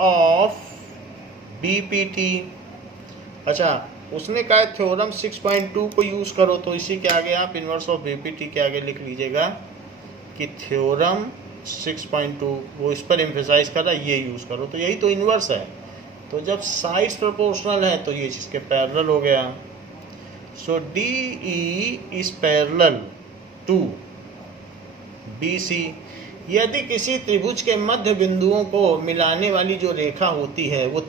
ऑफ BPT। अच्छा, उसने कहा थ्योरम 6.2 को यूज़ करो, तो इसी के आगे आप इनवर्स ऑफ BPT के आगे लिख लीजिएगा कि थ्योरम 6.2, वो इस पर एम्फेसाइज कर रहा है, ये यूज़ करो, तो यही तो इनवर्स है। तो जब साइड्स प्रोपोर्शनल है तो ये इसके पैरेलल हो गया, so DE is parallel to BC। यदि किसी त्रिभुज के मध्य बिंदुओं को मिलाने वाली जो रेखा होती है वो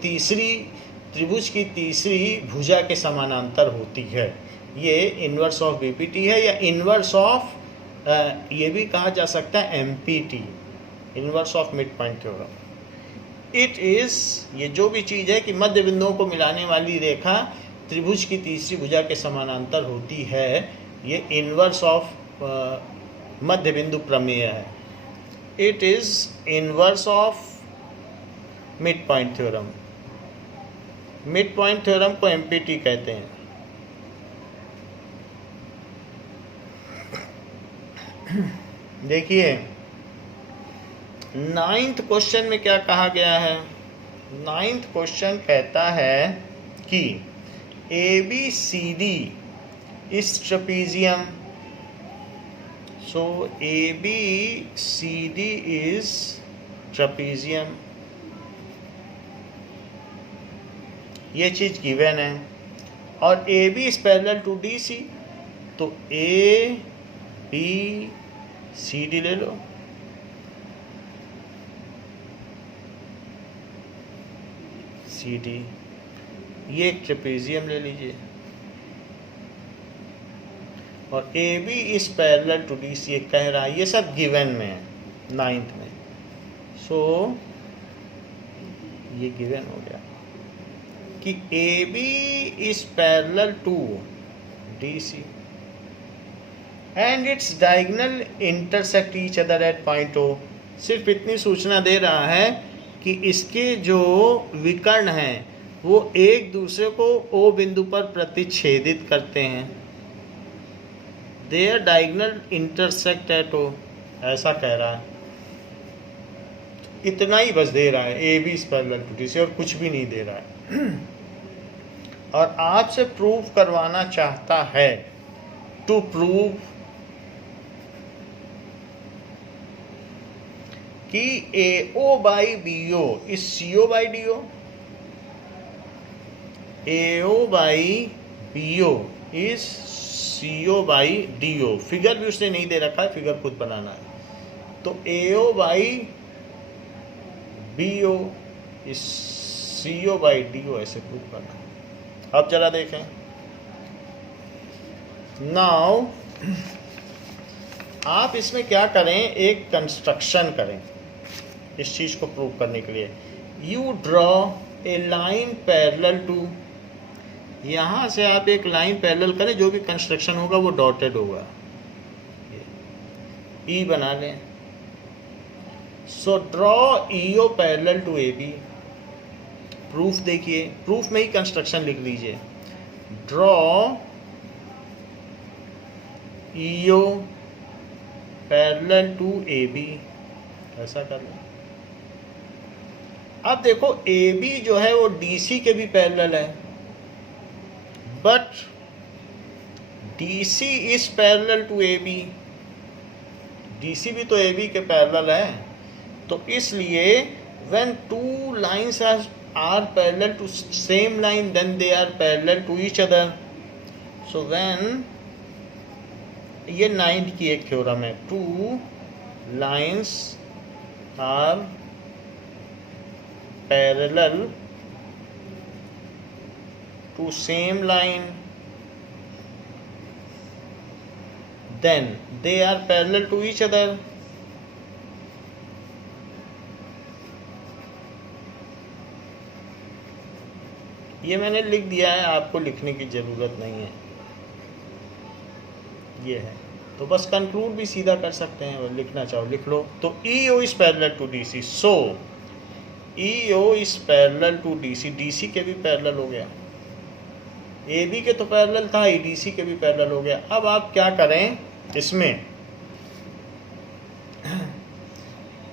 त्रिभुज की तीसरी भुजा के समानांतर होती है, ये इनवर्स ऑफ BPT है, या इनवर्स ऑफ ये भी कहा जा सकता है MPT, inverse of mid point theorem. It is, ये जो भी चीज़ है कि मध्य बिंदुओं को मिलाने वाली रेखा त्रिभुज की तीसरी भुजा के समानांतर होती है, ये इनवर्स ऑफ मध्य बिंदु प्रमेय है। It is inverse of mid point theorem. Mid point theorem को MPT कहते हैं। देखिए 9th क्वेश्चन में क्या कहा गया है। 9th क्वेश्चन कहता है कि ABCD is trapezium, so ABCD is trapezium, ये चीज़ गिवन है, और AB is parallel to DC, तो ABCD ले लो, CD, ये एक ट्रेपेजियम ले लीजिए, और AB is parallel to DC ये कह रहा है, ये सब गिवन में है 9th में, सो ये गिवन हो गया कि AB is parallel to DC and its diagonal intersect each other at point O। सिर्फ इतनी सूचना दे रहा है कि इसके जो विकर्ण हैं वो एक दूसरे को O बिंदु पर प्रतिच्छेदित करते हैं, their diagonal intersect at O, ऐसा कह रहा है। इतना ही बस दे रहा है, AB is parallel to DC, और कुछ भी नहीं दे रहा है। और आपसे प्रूव करवाना चाहता है, टू प्रूव कि AO by BO is CO by DO, AO by BO is CO by DO। Figure भी उसने नहीं दे रखा है, फिगर खुद बनाना है। तो AO by BO is CO by DO, ऐसे प्रूव करना है। अब जरा देखें, नाउ आप इसमें क्या करें, एक कंस्ट्रक्शन करें इस चीज़ को प्रूव करने के लिए। You draw a line parallel to, यहाँ से आप एक लाइन पैरेलल करें, जो भी कंस्ट्रक्शन होगा वो डॉटेड होगा, E बना लें। So draw EO parallel to A B. Proof देखिए, प्रूफ में ही कंस्ट्रक्शन लिख लीजिए। Draw EO parallel to A B, ऐसा कर लो। अब देखो ए बी जो है वो डी सी के भी पैरेलल है, but D C is parallel to A B. D C भी तो ए बी के पैरेलल है, तो इसलिए when two lines are parallel to same line then they are parallel to each other. So when, ये 9th की एक theorem है, two lines are parallel to same line then they are parallel to each other। ये मैंने लिख दिया है, आपको लिखने की जरूरत नहीं है, ये है। तो बस कंक्लूड भी सीधा कर सकते हैं, और लिखना चाहो लिख लो। तो EO is parallel to DC, सो EO is parallel to DC, DC के भी पैरेलल हो गया, AB के तो पैरेलल था, EDC के भी पैरेलल हो गया। अब आप क्या करें इसमें,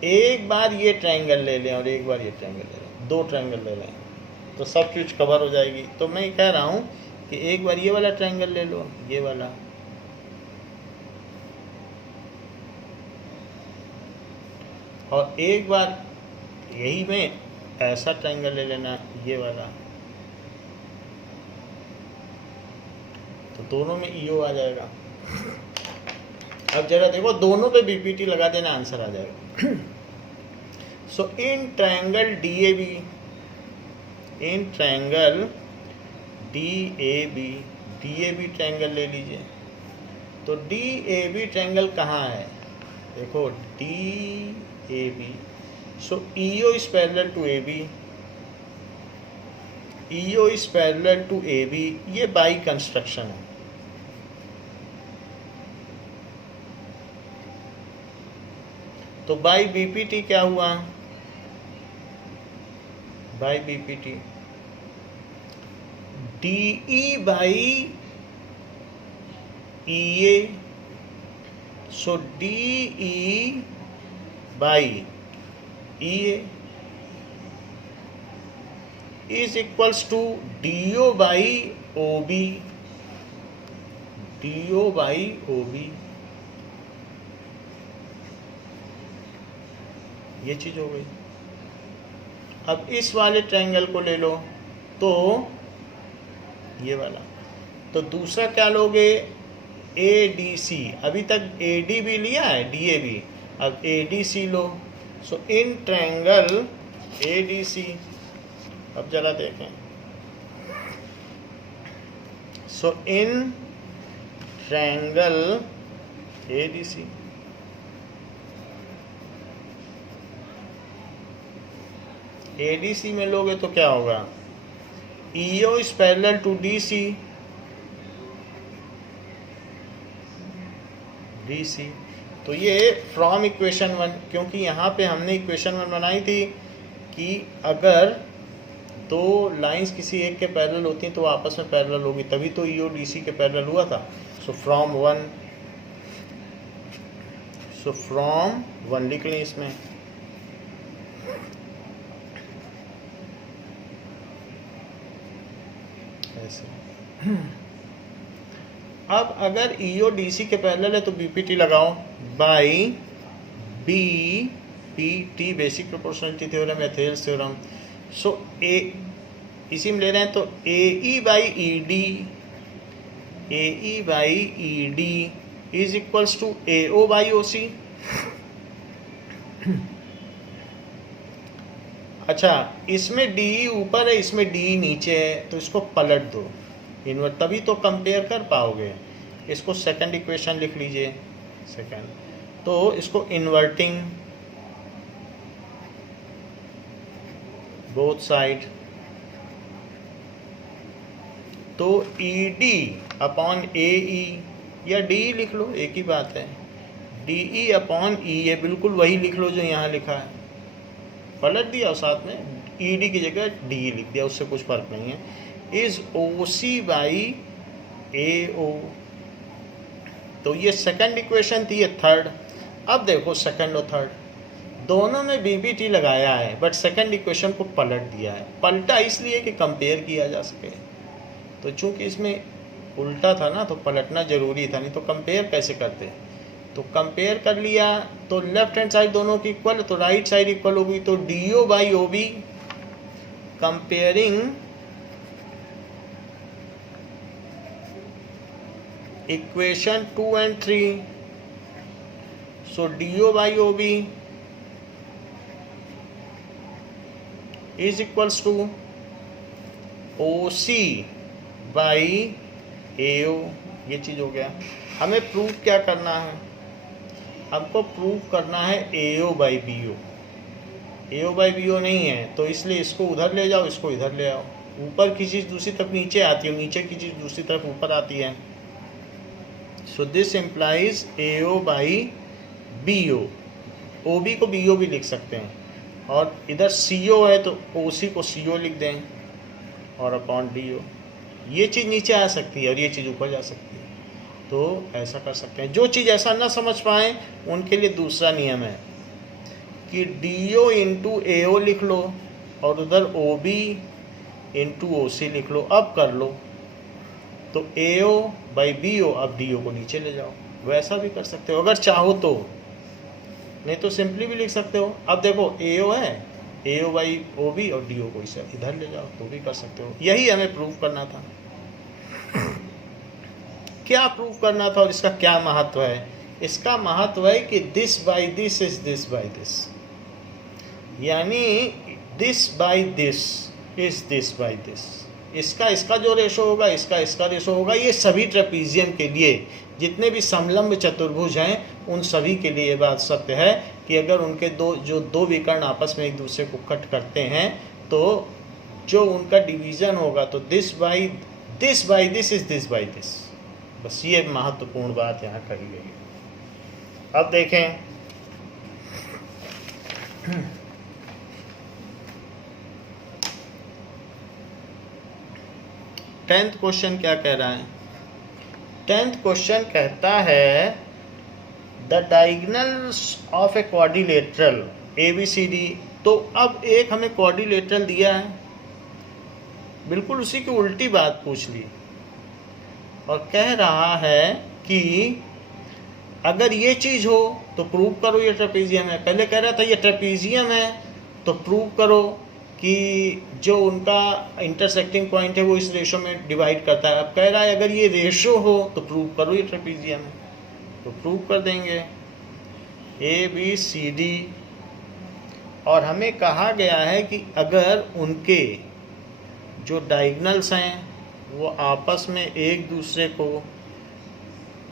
एक बार ये ट्रायंगल ले लें और एक बार ये ट्रायंगल ले लें, दो ट्रायंगल ले लें तो सब चीज़ कवर हो जाएगी। तो मैं कह रहा हूँ कि एक बार ये वाला ट्रायंगल ले लो, ये वाला, और एक बार यही में ऐसा ट्रायंगल ले लेना, ये वाला, तो दोनों में EO आ जाएगा। अब जरा देखो, दोनों पे BPT लगा देना, आंसर आ जाएगा। So in triangle DAB, in triangle DAB triangle ले लीजिए। तो DAB ट्रायंगल कहाँ है, देखो DAB, so EO is parallel to AB, EO is parallel to AB, ये बाई कंस्ट्रक्शन है। तो बाई BPT क्या हुआ, by BPT DE by EA, so DE by EA is equals to DO by OB, DO by OB, ये चीज हो गई। अब इस वाले ट्रायंगल को ले लो, तो ये वाला, तो दूसरा क्या लोगे, ADC, अभी तक AD भी लिया है, DAB, अब ADC लो। सो इन ट्रायंगल ADC, अब जरा देखें, so in triangle ADC, ADC में लोगे तो क्या होगा, EO is parallel to DC, तो ये फ्रॉम इक्वेशन 1, क्योंकि यहाँ पे हमने इक्वेशन 1 बनाई थी कि अगर दो लाइंस किसी एक के पैरेलल होती हैं तो आपस में पैरेलल होगी, तभी तो EO DC के पैरेलल हुआ था। सो फ्रॉम 1 लिख लें इसमें, ऐसे। अब अगर EO DC के पैरेलल है तो BPT लगाओ, by BPT, basic proportionality theorem या थेल्स थ्योरम। सो इसी में ले रहे हैं तो AE by ED is equals to AO by OC। अच्छा, इसमें DE ऊपर है, इसमें DE नीचे है, तो इसको पलट दो, इन्वर्ट, तभी तो कंपेयर कर पाओगे। इसको सेकंड इक्वेशन लिख लीजिए, सेकंड, तो इसको इन्वर्टिंग बोथ साइड, तो ED अपॉन AE, या DE लिख लो, एक ही बात है, DE अपॉन E, ये बिल्कुल वही लिख लो जो यहाँ लिखा है, पलट दिया और साथ में ED की जगह DE लिख दिया, उससे कुछ फर्क नहीं है। इज OC बाई AO, तो ये सेकंड इक्वेशन थी, ये थर्ड। अब देखो सेकंड और थर्ड दोनों में BBT लगाया है, बट सेकंड इक्वेशन को पलट दिया है। पलटा इसलिए कि कंपेयर किया जा सके, तो चूंकि इसमें उल्टा था ना तो पलटना जरूरी था, नहीं तो कंपेयर कैसे करते। तो कंपेयर कर लिया तो लेफ्ट हैंड साइड दोनों की इक्वल, तो राइट साइड इक्वल होगी, तो DO by OB comparing equation 2 and 3, so DO by OB is equals to OC by AO, ये चीज़ हो गया। हमें प्रूफ क्या करना है, हमको प्रूफ करना है AO by BO। AO by BO नहीं है तो इसलिए इसको उधर ले जाओ, इसको इधर ले आओ। ऊपर की चीज़ दूसरी तरफ नीचे आती है, नीचे की चीज़ दूसरी तरफ ऊपर आती है। So this implies AO by BO। OB को BO भी लिख सकते हैं, और इधर CO है तो OC को CO लिख दें और अपॉन DO। ये चीज़ नीचे आ सकती है और ये चीज़ ऊपर जा सकती है, तो ऐसा कर सकते हैं। जो चीज़ ऐसा ना समझ पाएँ उनके लिए दूसरा नियम है कि DO इंटू AO लिख लो और उधर OB इंटू OC लिख लो। अब कर लो तो AO बाई BO, अब DO को नीचे ले जाओ। वैसा भी कर सकते हो अगर चाहो तो, नहीं तो सिंपली भी लिख सकते हो। अब देखो AO है, AO बाई OB और DO को इसे इधर ले जाओ तो भी कर सकते हो। यही हमें प्रूफ करना था। क्या प्रूफ करना था और इसका क्या महत्व है? इसका महत्व है कि this by this is this by this, यानी this by this is this by this. इसका जो रेशो होगा, इसका रेशो होगा। ये सभी ट्रेपीजियम के लिए, जितने भी समलंब चतुर्भुज हैं उन सभी के लिए ये बात सत्य है कि अगर उनके दो विकर्ण आपस में एक दूसरे को कट करते हैं तो जो उनका डिवीजन होगा तो this by this is this by this. बस ये महत्वपूर्ण बात यहाँ कही गई है। अब देखें, टेंथ क्वेश्चन क्या कह रहा है? टेंथ क्वेश्चन कहता है the diagonals of a quadrilateral ABCD। तो अब एक हमें क्वाड्रिलेटरल दिया है, बिल्कुल उसी की उल्टी बात पूछ ली और कह रहा है कि अगर ये चीज़ हो तो प्रूव करो ये ट्रेपीजियम है। पहले कह रहा था ये ट्रेपीजियम है तो प्रूव करो कि जो उनका इंटरसेक्टिंग पॉइंट है वो इस रेशो में डिवाइड करता है। अब कह रहा है अगर ये रेशो हो तो प्रूव करो ये ट्रेपीजियम है, तो प्रूव कर देंगे ABCD। और हमें कहा गया है कि अगर उनके जो डायगोनल्स हैं वो आपस में एक दूसरे को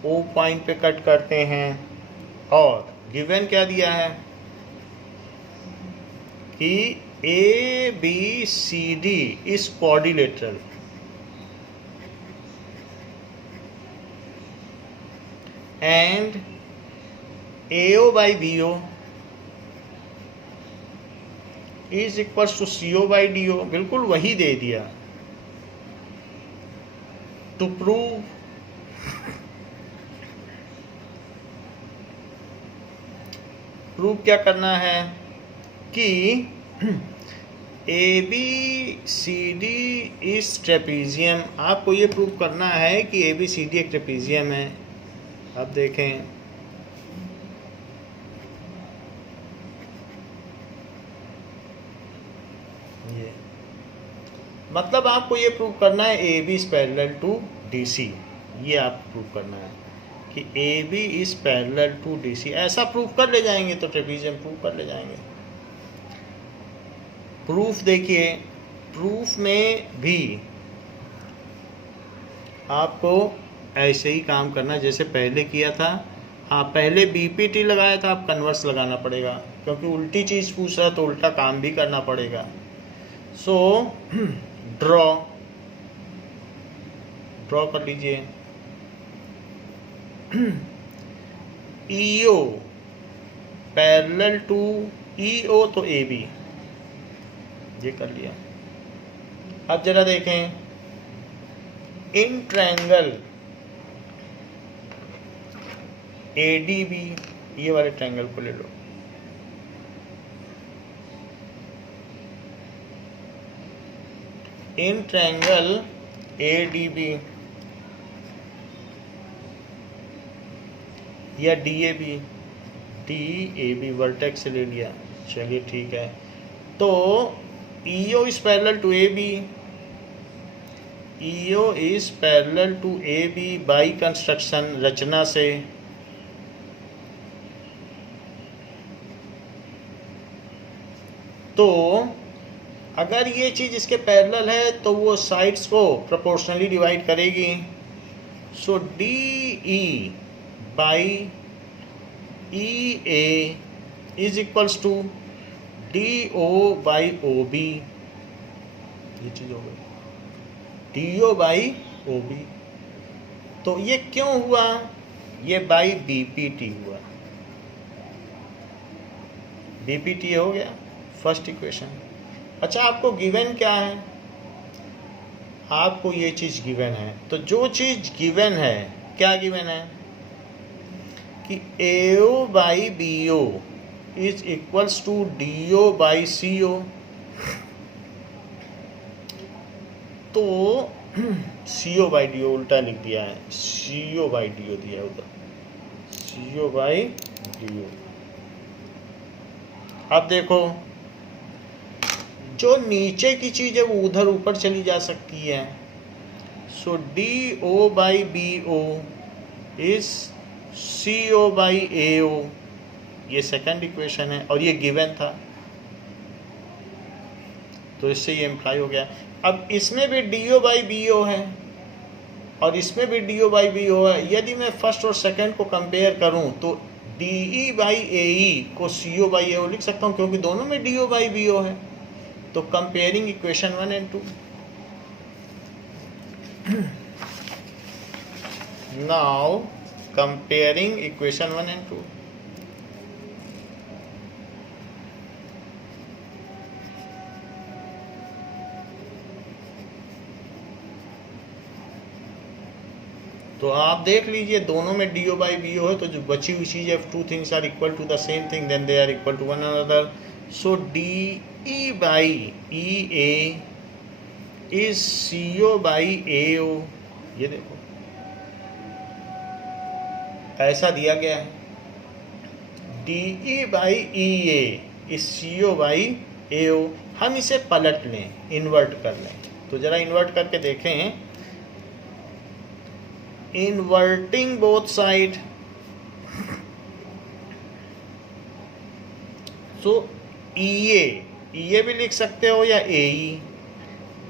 O पॉइंट पे कट करते हैं, और गिवन क्या दिया है कि ABCD is quadrilateral and AO by BO is equals to CO by DO। बिल्कुल वही दे दिया। टू प्रूव क्या करना है कि ABCD इज ट्रेपीजियम। आपको ये प्रूव करना है कि ABCD एक ट्रेपीजियम है। अब देखें, ये मतलब आपको ये प्रूव करना है AB is parallel to DC। ये आप प्रूव करना है कि AB is parallel to DC। ऐसा प्रूफ कर ले जाएंगे तो ट्रेपीजियम प्रूव कर ले जाएंगे। प्रूफ देखिए, प्रूफ में भी आपको ऐसे ही काम करना जैसे पहले किया था। हाँ, पहले BPT लगाया था, आप कन्वर्स लगाना पड़ेगा क्योंकि उल्टी चीज़ पूछ रहा तो उल्टा काम भी करना पड़ेगा। सो ड्रॉ कर लीजिए। EO पैरेलल टू EO तो AB, ये कर लिया। अब जरा देखें इन ट्रायंगल ADB, ये वाले ट्रायंगल को ले लो। इन ट्रायंगल ADB या DAB वर्टेक्स से ले लिया, चलिए ठीक है। तो EO is parallel to AB, EO is parallel to AB by construction, रचना से। तो अगर ये चीज इसके पैरेलल है तो वो साइड्स को प्रोपोर्शनली डिवाइड करेगी। So DE by EA is equals to DO by OB, ये चीज हो गई DO बाई OB। तो ये क्यों हुआ, ये बाई BPT हुआ, BPT हो गया फर्स्ट इक्वेशन। अच्छा आपको गिवन क्या है, आपको ये चीज गिवन है। तो जो चीज गिवन है, क्या गिवन है कि AO by BO is equals to DO by CO। तो CO बाई DO उल्टा लिख दिया है, CO बाई DO दिया उधर, CO बाई DO। अब देखो जो नीचे की चीज है वो उधर ऊपर चली जा सकती है। सो DO by BO is CO by AO, ये सेकंड इक्वेशन है और ये गिवन था, तो इससे ये इम्प्लाई हो गया। अब इसमें भी DO बाई BO है और इसमें भी DO बाई BO है। यदि मैं फर्स्ट और सेकंड को कंपेयर करूं तो DE बाई AE को CO बाई AO लिख सकता हूं, क्योंकि दोनों में DO बाई BO है। तो comparing equation 1 and 2। Now comparing equation 1 and 2। तो आप देख लीजिए दोनों में DO बाई BO है, तो जो बची हुई चीज है, two things are equal to the same thing then they are equal to one another. So DE by EA is CO by AO, ये देखो ऐसा दिया गया है। DE by EA is CO by AO। हम इसे पलट लें, इन्वर्ट कर लें, तो जरा इन्वर्ट करके देखें। इन्वर्टिंग बोथ साइड, सो EA भी लिख सकते हो या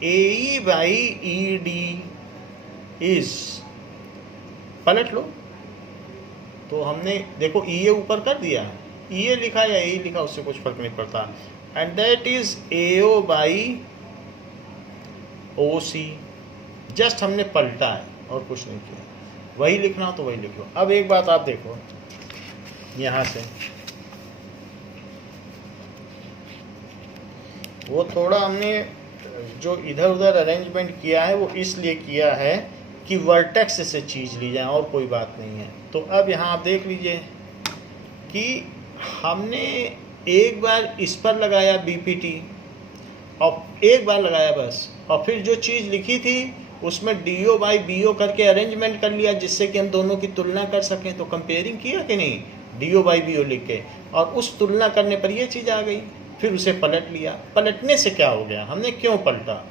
AE बाई ED इज, पलट लो। तो हमने देखो EA ऊपर कर दिया, EA लिखा या AE लिखा उससे कुछ फर्क नहीं पड़ता। And that is AO by OC, just हमने पलटा है और कुछ नहीं किया। वही लिखना हो तो वही लिख लो। अब एक बात आप देखो, यहां से वो थोड़ा हमने जो इधर उधर अरेंजमेंट किया है वो इसलिए किया है कि वर्टेक्स से चीज ली जाए, और कोई बात नहीं है। तो अब यहाँ आप देख लीजिए कि हमने एक बार इस पर लगाया BPT और एक बार लगाया बस, और फिर जो चीज़ लिखी थी उसमें DO बाई BO करके अरेंजमेंट कर लिया, जिससे कि हम दोनों की तुलना कर सकें। तो कंपेयरिंग किया कि नहीं, DO बाई BO लिख के, और उस तुलना करने पर ये चीज़ आ गई। फिर उसे पलट लिया। पलटने से क्या हो गया, हमने क्यों पलटा,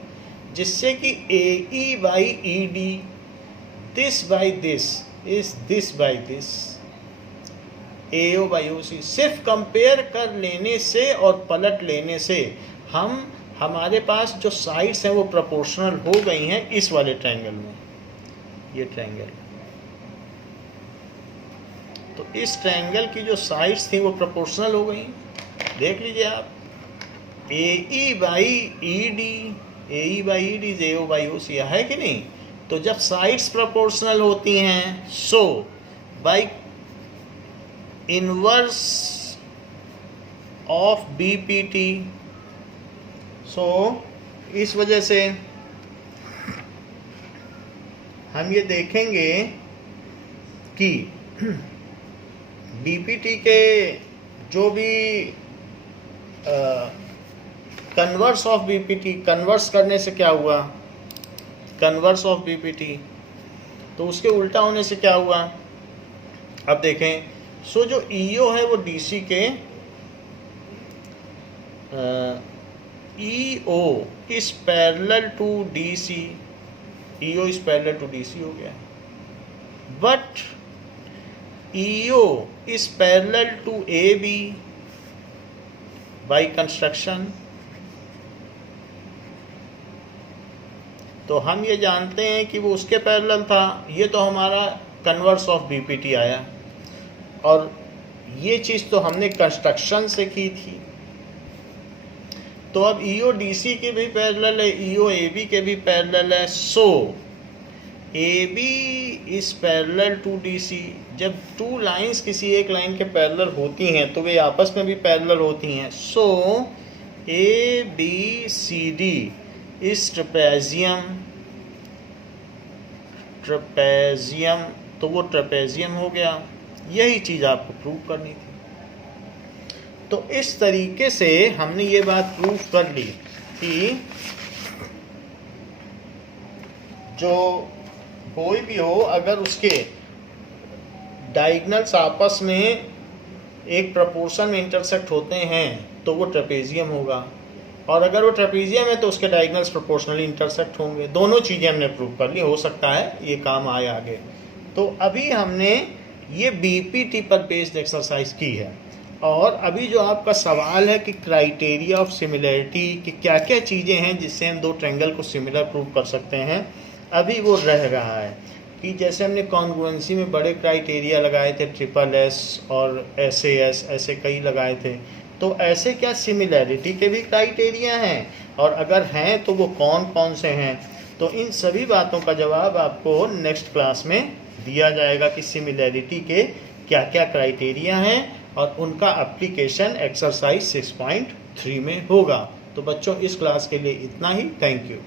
जिससे कि AE by ED this by this is this by this, AO by OC। सिर्फ कंपेयर कर लेने से और पलट लेने से हमारे पास जो साइड्स हैं वो प्रोपोर्शनल हो गई हैं इस वाले ट्रायंगल में, ये ट्रायंगल। तो इस ट्रायंगल की जो साइड्स थी वो प्रोपोर्शनल हो गई। देख लीजिए आप, AE by ED, AE by ED is AO by OC, है कि नहीं। तो जब साइड्स प्रोपोर्शनल होती हैं, so by inverse of BPT. सो इस वजह से हम ये देखेंगे कि बीपीटी के जो भी कन्वर्स ऑफ बीपीटी, कन्वर्स करने से क्या हुआ, कन्वर्स ऑफ बीपीटी, तो उसके उल्टा होने से क्या हुआ। अब देखें, सो जो ईओ है वो डीसी के EO is parallel to DC, EO is parallel to DC हो गया, but EO is parallel to A B by construction. तो हम ये जानते हैं कि वो उसके पैरेलल था, ये तो हमारा कन्वर्स ऑफ बीपीटी आया, और ये चीज़ तो हमने कंस्ट्रक्शन से की थी। तो अब ईओ डीसी के भी पैरेलल है, ईओ एबी के भी पैरेलल है। So AB is parallel to DC. जब टू लाइंस किसी एक लाइन के पैरेलल होती हैं तो वे आपस में भी पैरेलल होती हैं। So A B C D is trapezium, trapezium, तो वो ट्रेपेजियम हो गया। यही चीज़ आपको प्रूव करनी थी। तो इस तरीके से हमने ये बात प्रूव कर ली कि जो कोई भी हो, अगर उसके डायगोनल्स आपस में एक प्रोपोर्शन में इंटरसेक्ट होते हैं तो वो ट्रेपेजियम होगा, और अगर वो ट्रेपेजियम है तो उसके डायगोनल्स प्रोपोर्शनली इंटरसेक्ट होंगे। दोनों चीज़ें हमने प्रूव कर ली, हो सकता है ये काम आए आगे। तो अभी हमने ये बीपीटी पर बेस्ड एक्सरसाइज की है, और अभी जो आपका सवाल है कि क्राइटेरिया ऑफ सिमिलरिटी कि क्या क्या चीज़ें हैं जिससे हम दो ट्रायंगल को सिमिलर प्रूव कर सकते हैं, अभी वो रह रहा है। कि जैसे हमने कॉन्ग्रुएंसी में बड़े क्राइटेरिया लगाए थे, ट्रिपल एस और SAS, ऐसे कई लगाए थे। तो ऐसे क्या सिमिलैरिटी के भी क्राइटेरिया हैं, और अगर हैं तो वो कौन कौन से हैं। तो इन सभी बातों का जवाब आपको नेक्स्ट क्लास में दिया जाएगा कि सिमिलैरिटी के क्या क्या क्राइटेरिया हैं, और उनका एप्लीकेशन एक्सरसाइज 6.3 में होगा। तो बच्चों, इस क्लास के लिए इतना ही। Thank you.